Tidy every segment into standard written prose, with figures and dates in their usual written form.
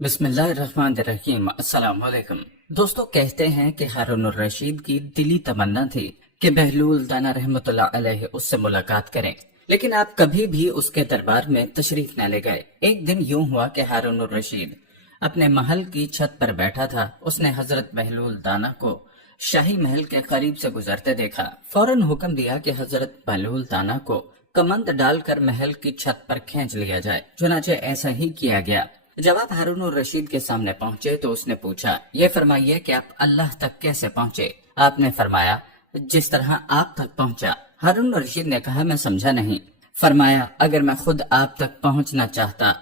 بسم اللہ الرحمن الرحیم۔ السلام علیکم دوستو، کہتے ہیں کہ ہارون الرشید کی دلی تمنا تھی کہ بہلول دانا رحمت اللہ علیہ اس سے ملاقات کریں، لیکن آپ کبھی بھی اس کے دربار میں تشریف نہ لے گئے۔ ایک دن یوں ہوا کہ ہارون الرشید اپنے محل کی چھت پر بیٹھا تھا۔ اس نے حضرت بہلول دانا کو شاہی محل کے قریب سے گزرتے دیکھا۔ فوراً حکم دیا کہ حضرت بہلول دانا کو کمند ڈال کر محل کی چھت پر کھینچ لیا جائے۔ چنانچہ ایسا ہی کیا گیا۔ جب آپ ہارون الرشید کے سامنے پہنچے تو اس نے پوچھا، یہ فرمائیے کہ آپ اللہ تک کیسے پہنچے؟ آپ نے فرمایا، جس طرح آپ تک پہنچا۔ ہارون الرشید نے کہا، میں سمجھا نہیں۔ فرمایا، اگر میں خود آپ تک پہنچنا چاہتا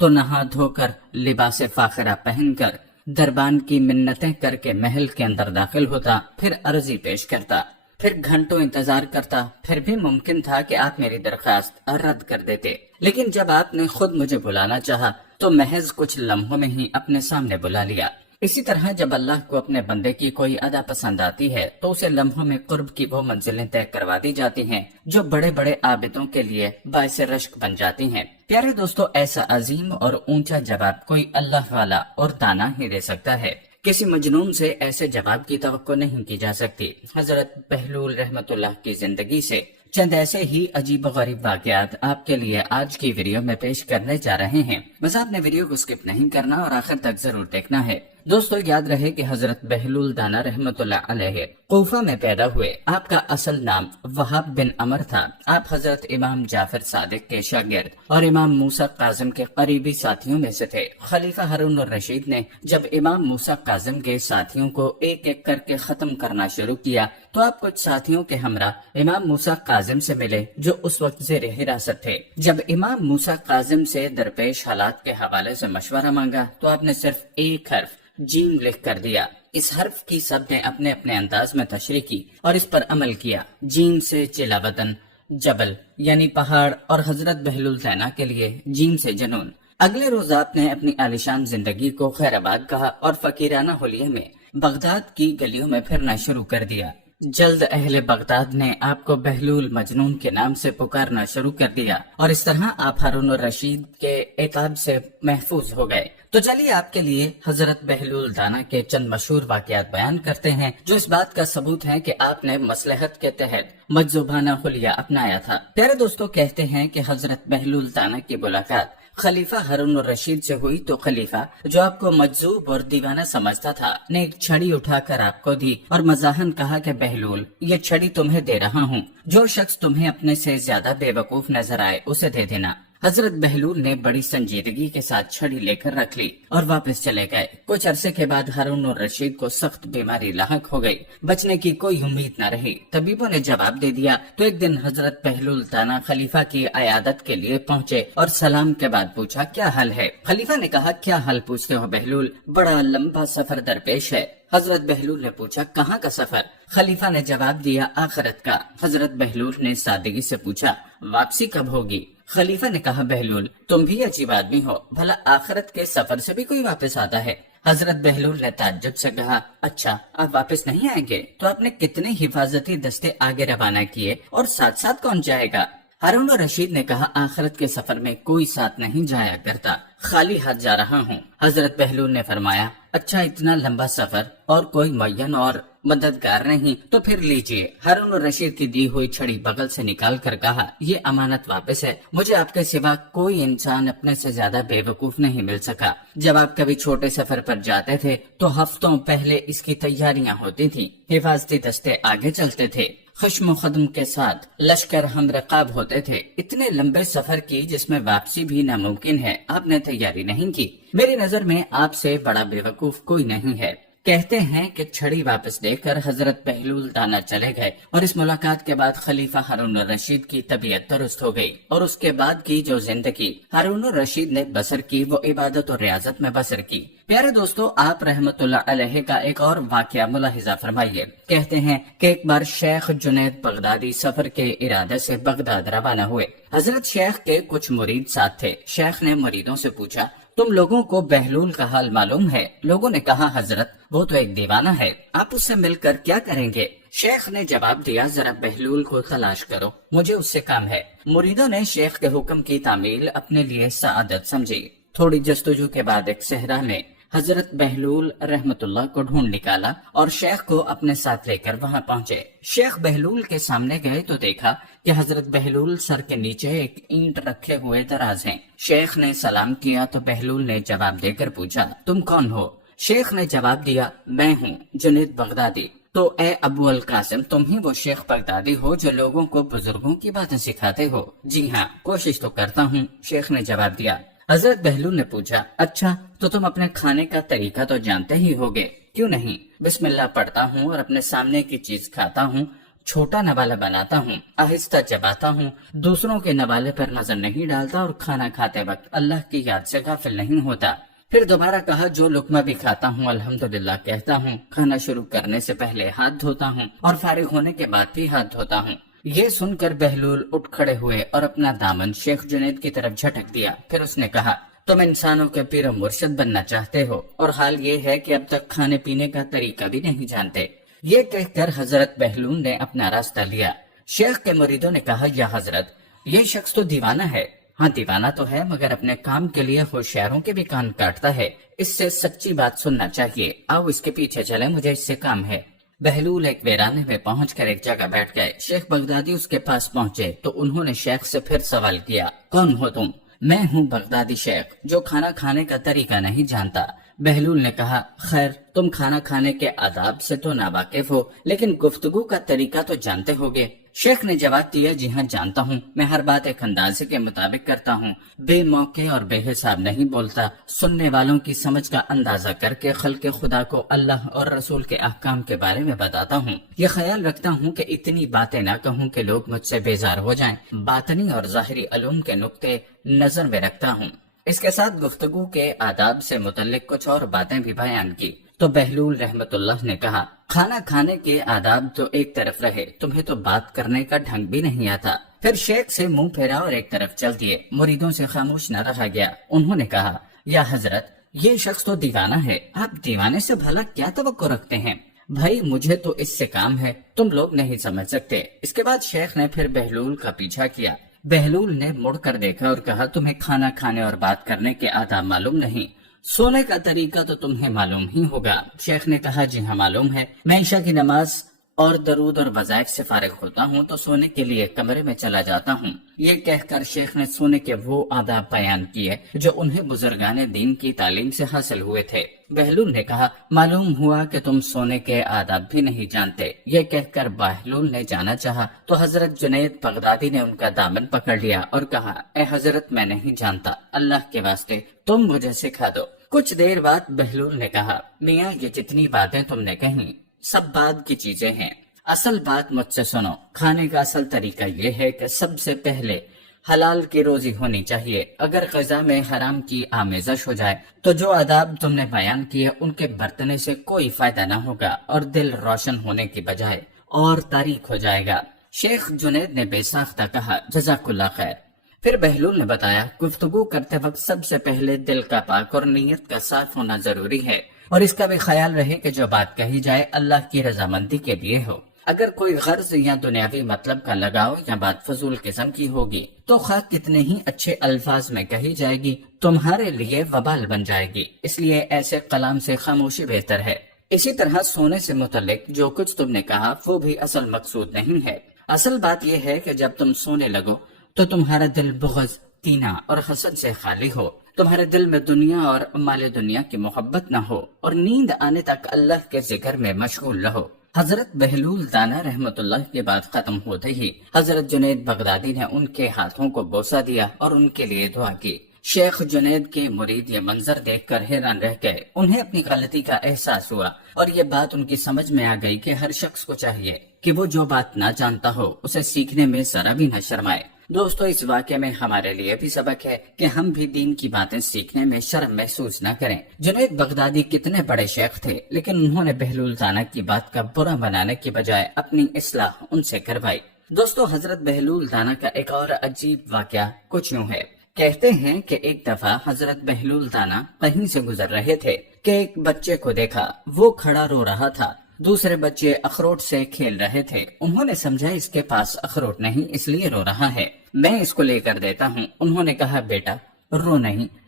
تو نہا دھو کر لباس فاخرہ پہن کر دربان کی منتیں کر کے محل کے اندر داخل ہوتا، پھر عرضی پیش کرتا، پھر گھنٹوں انتظار کرتا، پھر بھی ممکن تھا کہ آپ میری درخواست رد کر دیتے، لیکن جب آپ نے خود مجھے بلانا چاہا تو محض کچھ لمحوں میں ہی اپنے سامنے بلا لیا۔ اسی طرح جب اللہ کو اپنے بندے کی کوئی ادا پسند آتی ہے تو اسے لمحوں میں قرب کی وہ منزلیں طے کروا دی جاتی ہیں جو بڑے بڑے عابدوں کے لیے باعث رشک بن جاتی ہیں۔ پیارے دوستو، ایسا عظیم اور اونچا جواب کوئی اللہ والا اور دانا ہی دے سکتا ہے۔ کسی مجنون سے ایسے جواب کی توقع نہیں کی جا سکتی۔ حضرت بہلول رحمت اللہ کی زندگی سے چند ایسے ہی عجیب و غریب واقعات آپ کے لیے آج کی ویڈیو میں پیش کرنے جا رہے ہیں۔ بس آپ نے ویڈیو کو سکپ نہیں کرنا اور آخر تک ضرور دیکھنا ہے۔ دوستو، یاد رہے کہ حضرت بہلول دانا رحمت اللہ علیہ کوفہ میں پیدا ہوئے۔ آپ کا اصل نام وہاب بن عمر تھا۔ آپ حضرت امام جعفر صادق کے شاگرد اور امام موسیٰ کاظم کے قریبی ساتھیوں میں سے تھے۔ خلیفہ ہارون الرشید نے جب امام موسیٰ کاظم کے ساتھیوں کو ایک ایک کر کے ختم کرنا شروع کیا تو آپ کچھ ساتھیوں کے ہمراہ امام موسیٰ کاظم سے ملے جو اس وقت زیر حراست تھے۔ جب امام موسیٰ کاظم سے درپیش حالات کے حوالے سے مشورہ مانگا تو آپ نے صرف ایک حرف جیم لکھ کر دیا۔ اس حرف کی سب نے اپنے اپنے انداز میں تشریح کی اور اس پر عمل کیا۔ جیم سے چلا وطن، جبل یعنی پہاڑ، اور حضرت بہلول دانا کے لیے جیم سے جنون۔ اگلے روز آپ نے اپنی عالیشان زندگی کو خیر آباد کہا اور فقیرانہ حلیے میں بغداد کی گلیوں میں پھرنا شروع کر دیا۔ جلد اہل بغداد نے آپ کو بہلول مجنون کے نام سے پکارنا شروع کر دیا اور اس طرح آپ ہارون الرشید کے عقاب سے محفوظ ہو گئے۔ تو چلیے آپ کے لیے حضرت بہلول دانا کے چند مشہور واقعات بیان کرتے ہیں جو اس بات کا ثبوت ہے کہ آپ نے مصلحت کے تحت مجذوبانہ حلیہ اپنایا تھا۔ پیارے دوستو، کہتے ہیں کہ حضرت بہلول دانا کی ملاقات خلیفہ ہارون الرشید سے ہوئی تو خلیفہ، جو آپ کو مجذوب اور دیوانہ سمجھتا تھا، نے ایک چھڑی اٹھا کر آپ کو دی اور مزاحن کہا کہ بہلول، یہ چھڑی تمہیں دے رہا ہوں، جو شخص تمہیں اپنے سے زیادہ بے وقوف نظر آئے اسے دے دینا۔ حضرت بہلول نے بڑی سنجیدگی کے ساتھ چھڑی لے کر رکھ لی اور واپس چلے گئے۔ کچھ عرصے کے بعد ہارون الرشید کو سخت بیماری لاحق ہو گئی۔ بچنے کی کوئی امید نہ رہی۔ طبیبوں نے جواب دے دیا تو ایک دن حضرت بہلول دانا خلیفہ کی عیادت کے لیے پہنچے اور سلام کے بعد پوچھا، کیا حل ہے؟ خلیفہ نے کہا، کیا حل پوچھتے ہو بہلول، بڑا لمبا سفر درپیش ہے۔ حضرت بہلول نے پوچھا، کہاں کا سفر؟ خلیفہ نے جواب دیا، آخرت کا۔ حضرت بہلول نے سادگی سے پوچھا، واپسی کب ہوگی؟ خلیفہ نے کہا، بہلول تم بھی عجیب آدمی ہو، بھلا آخرت کے سفر سے بھی کوئی واپس آتا ہے؟ حضرت بہلول نے تعجب سے کہا، اچھا آپ واپس نہیں آئیں گے تو آپ نے کتنے حفاظتی دستے آگے روانہ کیے اور ساتھ ساتھ کون جائے گا؟ ہارون الرشید نے کہا، آخرت کے سفر میں کوئی ساتھ نہیں جایا کرتا، خالی ہاتھ جا رہا ہوں۔ حضرت بہلول نے فرمایا، اچھا اتنا لمبا سفر اور کوئی معین اور مددگار نہیں تو پھر لیجئے۔ ہارون الرشید کی دی ہوئی چھڑی بغل سے نکال کر کہا، یہ امانت واپس ہے، مجھے آپ کے سوا کوئی انسان اپنے سے زیادہ بے وقوف نہیں مل سکا۔ جب آپ کبھی چھوٹے سفر پر جاتے تھے تو ہفتوں پہلے اس کی تیاریاں ہوتی تھیں، حفاظتی دستے آگے چلتے تھے، خشم و خدم کے ساتھ لشکر ہم رقاب ہوتے تھے۔ اتنے لمبے سفر کی جس میں واپسی بھی ناممکن ہے، آپ نے تیاری نہیں کی۔ میری نظر میں آپ سے بڑا بے وقوف کوئی نہیں ہے۔ کہتے ہیں کہ چھڑی واپس دے کر حضرت بہلول دانا چلے گئے اور اس ملاقات کے بعد خلیفہ ہارون الرشید کی طبیعت درست ہو گئی اور اس کے بعد کی جو زندگی ہارون الرشید نے بسر کی وہ عبادت اور ریاضت میں بسر کی۔ پیارے دوستو، آپ رحمت اللہ علیہ کا ایک اور واقعہ ملاحظہ فرمائیے۔ کہتے ہیں کہ ایک بار شیخ جنید بغدادی سفر کے ارادے سے بغداد روانہ ہوئے۔ حضرت شیخ کے کچھ مرید ساتھ تھے۔ شیخ نے مریدوں سے پوچھا، تم لوگوں کو بہلول کا حال معلوم ہے؟ لوگوں نے کہا، حضرت وہ تو ایک دیوانہ ہے، آپ اس سے مل کر کیا کریں گے؟ شیخ نے جواب دیا، ذرا بہلول کو تلاش کرو، مجھے اس سے کام ہے۔ مریدوں نے شیخ کے حکم کی تعمیل اپنے لیے سعادت سمجھی۔ تھوڑی جستجو کے بعد ایک صحرا نے حضرت بہلول رحمت اللہ کو ڈھونڈ نکالا اور شیخ کو اپنے ساتھ لے کر وہاں پہنچے۔ شیخ بہلول کے سامنے گئے تو دیکھا کہ حضرت بہلول سر کے نیچے ایک اینٹ رکھے ہوئے دراز ہیں۔ شیخ نے سلام کیا تو بہلول نے جواب دے کر پوچھا، تم کون ہو؟ شیخ نے جواب دیا، میں ہوں جنید بغدادی۔ تو اے ابو القاسم، تم ہی وہ شیخ بغدادی ہو جو لوگوں کو بزرگوں کی باتیں سکھاتے ہو؟ جی ہاں، کوشش تو کرتا ہوں، شیخ نے جواب دیا۔ حضرت بہلول نے پوچھا، اچھا تو تم اپنے کھانے کا طریقہ تو جانتے ہی ہوگے؟ کیوں نہیں، بسم اللہ پڑھتا ہوں اور اپنے سامنے کی چیز کھاتا ہوں، چھوٹا نوالہ بناتا ہوں، آہستہ چباتا ہوں، دوسروں کے نوالے پر نظر نہیں ڈالتا اور کھانا کھاتے وقت اللہ کی یاد سے غافل نہیں ہوتا۔ پھر دوبارہ کہا، جو لقمہ بھی کھاتا ہوں الحمدللہ کہتا ہوں، کھانا شروع کرنے سے پہلے ہاتھ دھوتا ہوں اور فارغ ہونے کے بعد بھی ہاتھ دھوتا ہوں۔ یہ سن کر بہلول اٹھ کھڑے ہوئے اور اپنا دامن شیخ جنید کی طرف جھٹک دیا۔ پھر اس نے کہا، تم انسانوں کے پیر و مرشد بننا چاہتے ہو اور حال یہ ہے کہ اب تک کھانے پینے کا طریقہ بھی نہیں جانتے۔ یہ کہہ کر حضرت بہلول نے اپنا راستہ لیا۔ شیخ کے مریدوں نے کہا، یا حضرت، یہ شخص تو دیوانہ ہے۔ ہاں دیوانہ تو ہے، مگر اپنے کام کے لیے ہوشیاروں کے بھی کان کاٹتا ہے، اس سے سچی بات سننا چاہیے، آؤ اس کے پیچھے چلیں، مجھے اس سے کام ہے۔ بہلول ایک ویرانے میں پہنچ کر ایک جگہ بیٹھ گئے۔ شیخ بغدادی اس کے پاس پہنچے تو انہوں نے شیخ سے پھر سوال کیا، کون ہو تم؟ میں ہوں بغدادی شیخ جو کھانا کھانے کا طریقہ نہیں جانتا۔ بہلول نے کہا، خیر تم کھانا کھانے کے آداب سے تو ناواقف ہو، لیکن گفتگو کا طریقہ تو جانتے ہوگے۔ شیخ نے جواب دیا، جی ہاں جانتا ہوں، میں ہر بات ایک اندازے کے مطابق کرتا ہوں، بے موقع اور بے حساب نہیں بولتا، سننے والوں کی سمجھ کا اندازہ کر کے خلق خدا کو اللہ اور رسول کے احکام کے بارے میں بتاتا ہوں۔ یہ خیال رکھتا ہوں کہ اتنی باتیں نہ کہوں کہ لوگ مجھ سے بیزار ہو جائیں، باطنی اور ظاہری علوم کے نقطے نظر میں رکھتا ہوں۔ اس کے ساتھ گفتگو کے آداب سے متعلق کچھ اور باتیں بھی بیان کی تو بہلول رحمت اللہ نے کہا، کھانا کھانے کے آداب تو ایک طرف رہے، تمہیں تو بات کرنے کا ڈھنگ بھی نہیں آتا۔ پھر شیخ سے منہ پھیرا اور ایک طرف چل دیے۔ مریدوں سے خاموش نہ رہا گیا۔ انہوں نے کہا، یا حضرت، یہ شخص تو دیوانہ ہے، آپ دیوانے سے بھلا کیا توقع رکھتے ہیں؟ بھائی مجھے تو اس سے کام ہے، تم لوگ نہیں سمجھ سکتے۔ اس کے بعد شیخ نے پھر بہلول کا پیچھا کیا۔ بہلول نے مڑ کر دیکھا اور کہا، تمہیں کھانا کھانے اور بات کرنے کے آداب معلوم نہیں، سونے کا طریقہ تو تمہیں معلوم ہی ہوگا۔ شیخ نے کہا، جی ہاں معلوم ہے، میں عشاء کی نماز اور درود اور وظائف سے فارغ ہوتا ہوں تو سونے کے لیے کمرے میں چلا جاتا ہوں۔ یہ کہہ کر شیخ نے سونے کے وہ آداب بیان کیے جو انہیں بزرگان دین کی تعلیم سے حاصل ہوئے تھے۔ بہلول نے کہا، معلوم ہوا کہ تم سونے کے آداب بھی نہیں جانتے۔ یہ کہہ کر بہلول نے جانا چاہا تو حضرت جنید بغدادی نے ان کا دامن پکڑ لیا اور کہا، اے حضرت، میں نہیں جانتا، اللہ کے واسطے تم مجھے سکھا دو۔ کچھ دیر بعد بہلول نے کہا، میاں یہ جتنی باتیں تم نے کہیں سب بعد کی چیزیں ہیں، اصل بات مجھ سے سنو۔ کھانے کا اصل طریقہ یہ ہے کہ سب سے پہلے حلال کی روزی ہونی چاہیے۔ اگر غذا میں حرام کی آمیزش ہو جائے تو جو آداب تم نے بیان کیے ان کے برتنے سے کوئی فائدہ نہ ہوگا اور دل روشن ہونے کی بجائے اور تاریک ہو جائے گا۔ شیخ جنید نے بے ساختہ کہا، جزاک اللہ خیر۔ پھر بہلول نے بتایا، گفتگو کرتے وقت سب سے پہلے دل کا پاک اور نیت کا صاف ہونا ضروری ہے، اور اس کا بھی خیال رہے کہ جو بات کہی جائے اللہ کی رضامندی کے لیے ہو۔ اگر کوئی غرض یا دنیاوی مطلب کا لگاؤ یا بات فضول قسم کی ہوگی تو خواہ کتنے ہی اچھے الفاظ میں کہی جائے گی، تمہارے لیے وبال بن جائے گی۔ اس لیے ایسے کلام سے خاموشی بہتر ہے۔ اسی طرح سونے سے متعلق جو کچھ تم نے کہا وہ بھی اصل مقصود نہیں ہے۔ اصل بات یہ ہے کہ جب تم سونے لگو تو تمہارا دل بغض، کینہ اور حسد سے خالی ہو، تمہارے دل میں دنیا اور مال دنیا کی محبت نہ ہو، اور نیند آنے تک اللہ کے ذکر میں مشغول رہو۔ حضرت بہلول دانا رحمت اللہ کی بات ختم ہوتے ہی حضرت جنید بغدادی نے ان کے ہاتھوں کو بوسہ دیا اور ان کے لیے دعا کی۔ شیخ جنید کے مرید یہ منظر دیکھ کر حیران رہ گئے۔ انہیں اپنی غلطی کا احساس ہوا اور یہ بات ان کی سمجھ میں آ گئی کہ ہر شخص کو چاہیے کہ وہ جو بات نہ جانتا ہو اسے سیکھنے میں ذرا بھی نہ شرمائے۔ دوستو، اس واقعے میں ہمارے لیے بھی سبق ہے کہ ہم بھی دین کی باتیں سیکھنے میں شرم محسوس نہ کریں۔ جنید بغدادی کتنے بڑے شیخ تھے، لیکن انہوں نے بہلول دانا کی بات کا برا بنانے کی بجائے اپنی اصلاح ان سے کروائی۔ دوستو، حضرت بہلول دانا کا ایک اور عجیب واقعہ کچھ یوں ہے۔ کہتے ہیں کہ ایک دفعہ حضرت بہلول دانا کہیں سے گزر رہے تھے کہ ایک بچے کو دیکھا، وہ کھڑا رو رہا تھا۔ دوسرے بچے اخروٹ سے کھیل رہے تھے۔ انہوں نے سمجھا اس کے پاس اخروٹ نہیں، اس لیے رو رہا ہے، میں اس کو لے کر دیتا ہوں۔ انہوں نے کہا، بیٹا رو نہیں،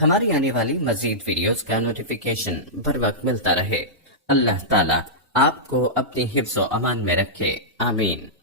ہماری آنے والی مزید ویڈیوز کا نوٹیفیکیشن بر وقت ملتا رہے۔ اللہ تعالیٰ آپ کو اپنی حفظ و امان میں رکھے، آمین۔